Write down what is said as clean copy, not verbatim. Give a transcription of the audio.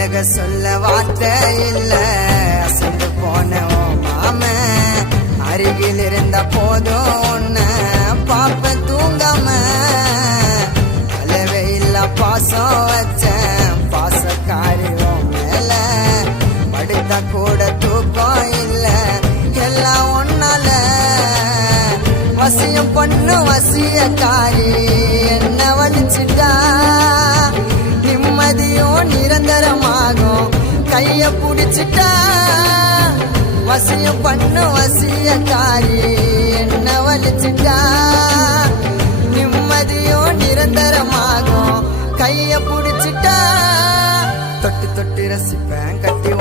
அழக சொல்ல வார்த்தை இல்ல அசந்து போன மாம அருகில் இருந்த போதும் உன்ன பாப்ப தூங்காம அளவே இல்ல பாசம் வச்சேன் பாசக்காரி மேல படுத்த கூட தூக்கம் இல்ல எல்லாம் ஒன்னால வசியம் பண்ணு வசியக்காரி என்ன வலிச்சுட்டா நிம்மதியும் நிரந்தரமாகும் கைய புடிச்சிட்டா வசியம் பண்ணு வசியக்காரி என்ன வலிச்சுட்டா நிம்மதியும் நிரந்தரமாகும் கைய புடிச்சிட்டா தொட்டு தொட்டு ரசிப்பேன் கட்டி